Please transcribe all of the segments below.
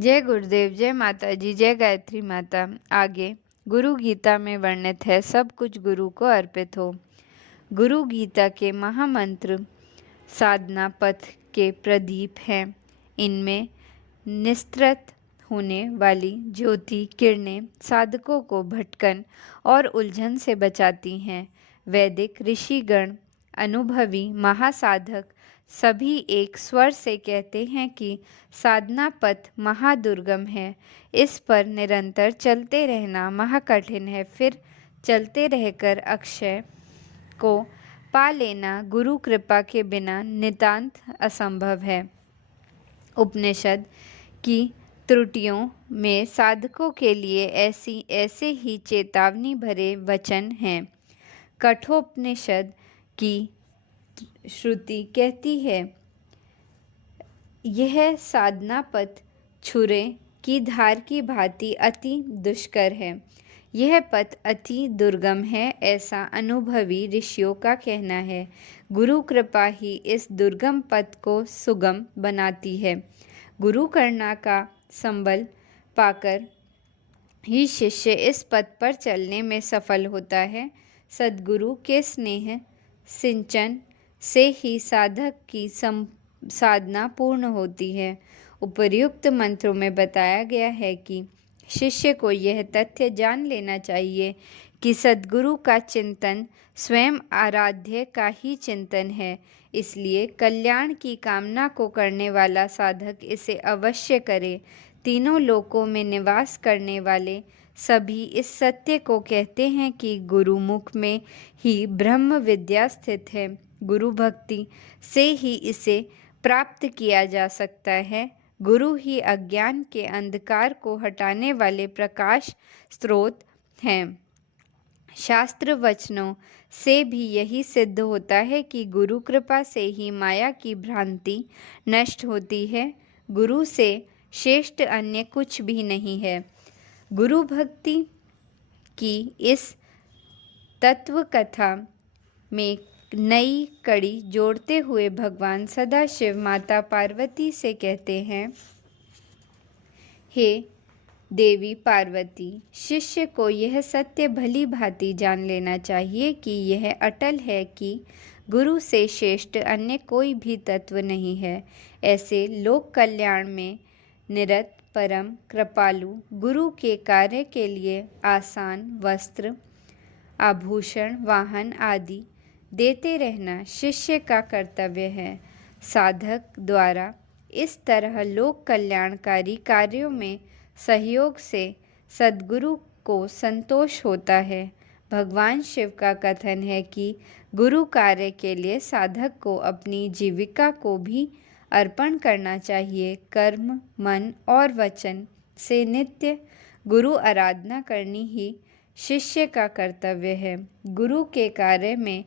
जय गुरुदेव, जय माता जी, जय गायत्री माता। आगे गुरु गीता में वर्णित है, सब कुछ गुरु को अर्पित हो। गुरु गीता के महामंत्र साधना पथ के प्रदीप हैं। इनमें निस्तृत होने वाली ज्योति किरणें साधकों को भटकन और उलझन से बचाती हैं। वैदिक ऋषिगण, अनुभवी महासाधक सभी एक स्वर से कहते हैं कि साधना पथ महादुर्गम है। इस पर निरंतर चलते रहना महाकठिन है। फिर चलते रहकर अक्षय को पा लेना गुरु कृपा के बिना नितांत असंभव है। उपनिषद की त्रुटियों में साधकों के लिए ऐसे ही चेतावनी भरे वचन हैं। कठोपनिषद की श्रुति कहती है, यह साधना पथ छुरे की धार की भांति अति दुष्कर है। यह पथ अति दुर्गम है, ऐसा अनुभवी ऋषियों का कहना है। गुरु कृपा ही इस दुर्गम पथ को सुगम बनाती है। गुरु करुणा का संबल पाकर ही शिष्य इस पथ पर चलने में सफल होता है। सद्गुरु के स्नेह सिंचन से ही साधक की साधना पूर्ण होती है। उपर्युक्त मंत्रों में बताया गया है कि शिष्य को यह तथ्य जान लेना चाहिए कि सद्गुरु का चिंतन स्वयं आराध्य का ही चिंतन है। इसलिए कल्याण की कामना को करने वाला साधक इसे अवश्य करे। तीनों लोकों में निवास करने वाले सभी इस सत्य को कहते हैं कि गुरुमुख में ही ब्रह्म विद्या स्थित है। गुरु भक्ति से ही इसे प्राप्त किया जा सकता है। गुरु ही अज्ञान के अंधकार को हटाने वाले प्रकाश स्रोत हैं। शास्त्र वचनों से भी यही सिद्ध होता है कि गुरु कृपा से ही माया की भ्रांति नष्ट होती है। गुरु से श्रेष्ठ अन्य कुछ भी नहीं है। गुरु भक्ति की इस तत्व कथा में नई कड़ी जोड़ते हुए भगवान सदाशिव माता पार्वती से कहते हैं, हे देवी पार्वती, शिष्य को यह सत्य भली भांति जान लेना चाहिए कि यह अटल है कि गुरु से श्रेष्ठ अन्य कोई भी तत्व नहीं है। ऐसे लोक कल्याण में निरत परम कृपालु गुरु के कार्य के लिए आसान वस्त्र, आभूषण, वाहन आदि देते रहना शिष्य का कर्तव्य है। साधक द्वारा इस तरह लोक कल्याणकारी कार्यों में सहयोग से सद्गुरु को संतोष होता है। भगवान शिव का कथन है कि गुरु कार्य के लिए साधक को अपनी जीविका को भी अर्पण करना चाहिए। कर्म, मन और वचन से नित्य गुरु आराधना करनी ही शिष्य का कर्तव्य है। गुरु के कार्य में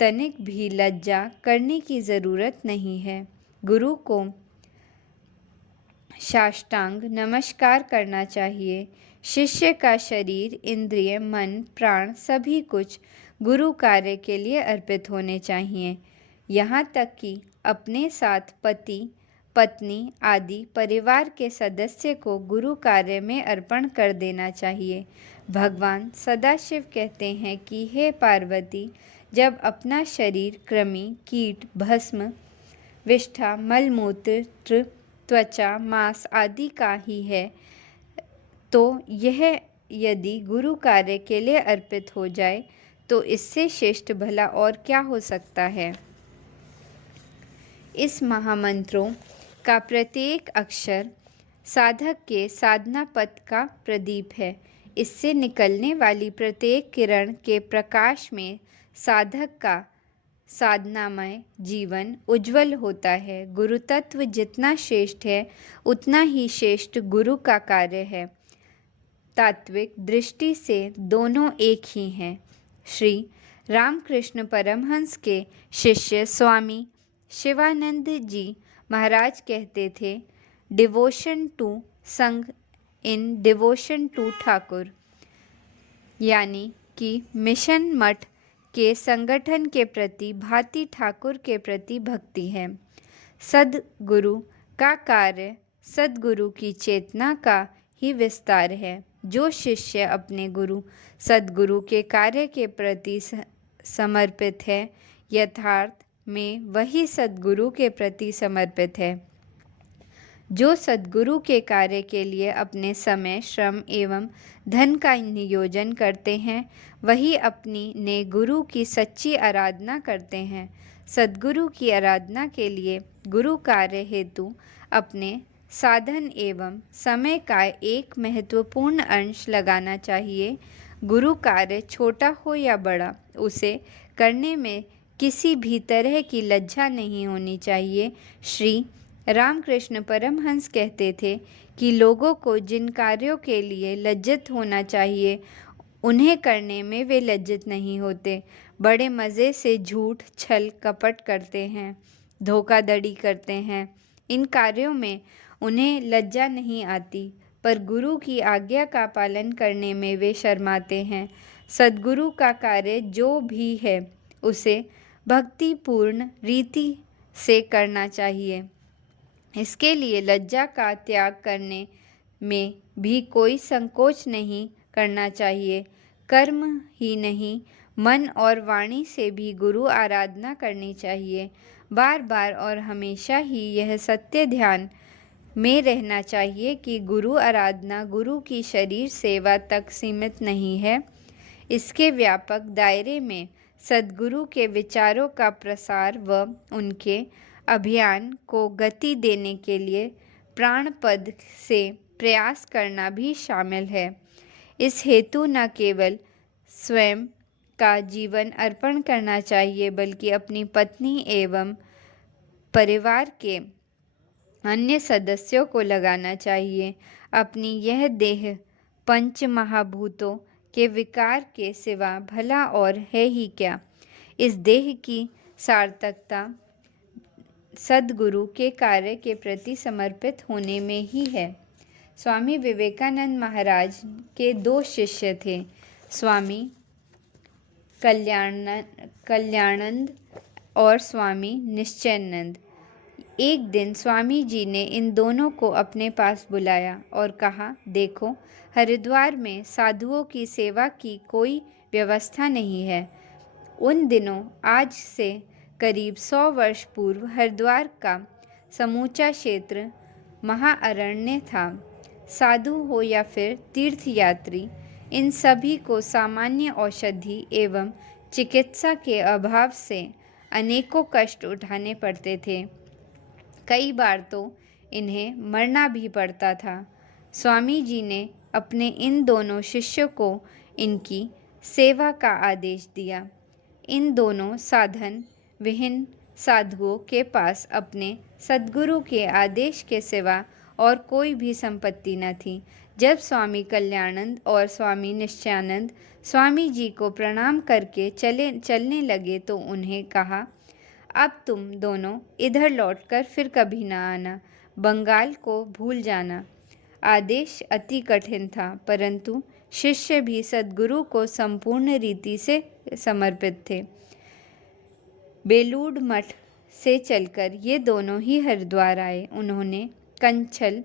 तनिक भी लज्जा करने की ज़रूरत नहीं है। गुरु को साष्टांग नमस्कार करना चाहिए। शिष्य का शरीर, इंद्रिय, मन, प्राण सभी कुछ गुरु कार्य के लिए अर्पित होने चाहिए। यहाँ तक कि अपने साथ पति, पत्नी आदि परिवार के सदस्य को गुरु कार्य में अर्पण कर देना चाहिए। भगवान सदाशिव कहते हैं कि हे पार्वती, जब अपना शरीर कृमि, कीट, भस्म, विष्ठा, मलमूत्र, त्वचा, मांस आदि का ही है, तो यह यदि गुरु कार्य के लिए अर्पित हो जाए तो इससे श्रेष्ठ भला और क्या हो सकता है। इस महामंत्रों का प्रत्येक अक्षर साधक के साधना पथ का प्रदीप है। इससे निकलने वाली प्रत्येक किरण के प्रकाश में साधक का साधनामय जीवन उज्जवल होता है। गुरु तत्व जितना श्रेष्ठ है उतना ही श्रेष्ठ गुरु का कार्य है। तात्विक दृष्टि से दोनों एक ही हैं। श्री रामकृष्ण परमहंस के शिष्य स्वामी शिवानंद जी महाराज कहते थे, डिवोशन टू संघ इन डिवोशन टू ठाकुर, यानी कि मिशन मठ के संगठन के प्रति भांति ठाकुर के प्रति भक्ति है। सद्गुरु का कार्य सद्गुरु की चेतना का ही विस्तार है। जो शिष्य अपने गुरु सद्गुरु के कार्य के प्रति समर्पित है, यथार्थ में वही सद्गुरु के प्रति समर्पित है। जो सद्गुरु के कार्य के लिए अपने समय, श्रम एवं धन का नियोजन करते हैं, वही अपनी ने गुरु की सच्ची आराधना करते हैं। सद्गुरु की आराधना के लिए गुरु कार्य हेतु अपने साधन एवं समय का एक महत्वपूर्ण अंश लगाना चाहिए। गुरु कार्य छोटा हो या बड़ा, उसे करने में किसी भी तरह की लज्जा नहीं होनी चाहिए। श्री रामकृष्ण परमहंस कहते थे कि लोगों को जिन कार्यों के लिए लज्जित होना चाहिए, उन्हें करने में वे लज्जित नहीं होते। बड़े मज़े से झूठ, छल, कपट करते हैं, धोखाधड़ी करते हैं। इन कार्यों में उन्हें लज्जा नहीं आती, पर गुरु की आज्ञा का पालन करने में वे शर्माते हैं। सद्गुरु का कार्य जो भी है, उसे भक्तिपूर्ण रीति से करना चाहिए। इसके लिए लज्जा का त्याग करने में भी कोई संकोच नहीं करना चाहिए। कर्म ही नहीं, मन और वाणी से भी गुरु आराधना करनी चाहिए। बार बार और हमेशा ही यह सत्य ध्यान में रहना चाहिए कि गुरु आराधना गुरु की शरीर सेवा तक सीमित नहीं है। इसके व्यापक दायरे में सद्गुरु के विचारों का प्रसार व उनके अभियान को गति देने के लिए प्राणपद से प्रयास करना भी शामिल है। इस हेतु न केवल स्वयं का जीवन अर्पण करना चाहिए, बल्कि अपनी पत्नी एवं परिवार के अन्य सदस्यों को लगाना चाहिए। अपनी यह देह पंच महाभूतों के विकार के सिवा भला और है ही क्या। इस देह की सार्थकता सद्गुरु के कार्य के प्रति समर्पित होने में ही है। स्वामी विवेकानंद महाराज के 2 शिष्य थे, स्वामी कल्याणानंद और स्वामी निश्चयानंद। एक दिन स्वामी जी ने इन दोनों को अपने पास बुलाया और कहा, देखो, हरिद्वार में साधुओं की सेवा की कोई व्यवस्था नहीं है। उन दिनों आज से करीब 100 वर्ष पूर्व हरिद्वार का समूचा क्षेत्र महाअरण्य था। साधु हो या फिर तीर्थयात्री, इन सभी को सामान्य औषधि एवं चिकित्सा के अभाव से अनेकों कष्ट उठाने पड़ते थे। कई बार तो इन्हें मरना भी पड़ता था। स्वामी जी ने अपने इन दोनों शिष्यों को इनकी सेवा का आदेश दिया। इन दोनों साधन विहीन साधुओं के पास अपने सद्गुरु के आदेश के सिवा और कोई भी संपत्ति न थी। जब स्वामी कल्याणानंद और स्वामी निश्चयानंद स्वामी जी को प्रणाम करके चलने लगे तो उन्हें कहा, अब तुम दोनों इधर लौटकर फिर कभी न आना, बंगाल को भूल जाना। आदेश अति कठिन था, परंतु शिष्य भी सद्गुरु को संपूर्ण रीति से समर्पित थे। बेलूड़ मठ से चलकर ये दोनों ही हरिद्वार आए। उन्होंने कंछल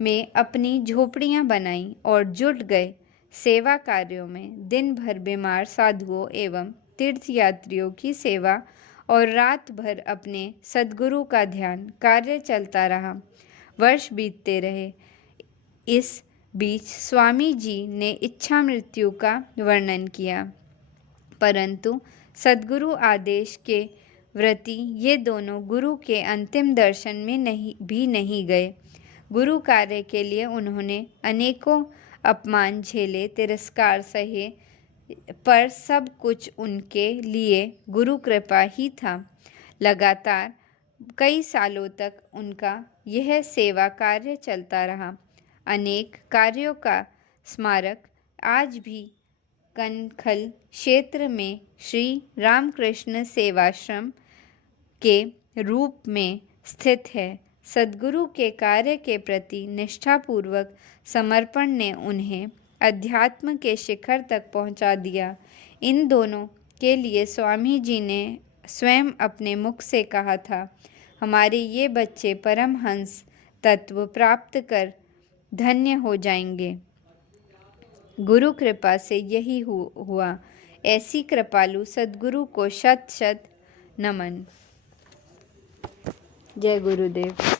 में अपनी झोपड़ियां बनाई और जुट गए सेवा कार्यों में। दिन भर बीमार साधुओं एवं तीर्थयात्रियों की सेवा और रात भर अपने सद्गुरु का ध्यान कार्य चलता रहा। वर्ष बीतते रहे। इस बीच स्वामी जी ने इच्छा मृत्यु का वर्णन किया, परंतु सद्गुरु आदेश के व्रती ये दोनों गुरु के अंतिम दर्शन में नहीं गए। गुरु कार्य के लिए उन्होंने अनेकों अपमान झेले, तिरस्कार सहे, पर सब कुछ उनके लिए गुरु कृपा ही था। लगातार कई सालों तक उनका यह सेवा कार्य चलता रहा। अनेक कार्यों का स्मारक आज भी कनखल क्षेत्र में श्री रामकृष्ण सेवाश्रम के रूप में स्थित है। सद्गुरु के कार्य के प्रति निष्ठापूर्वक समर्पण ने उन्हें अध्यात्म के शिखर तक पहुंचा दिया। इन दोनों के लिए स्वामी जी ने स्वयं अपने मुख से कहा था, हमारे ये बच्चे परमहंस तत्व प्राप्त कर धन्य हो जाएंगे। गुरु कृपा से यही हुआ। ऐसी कृपालु सद्गुरु को शत शत नमन। जय गुरुदेव।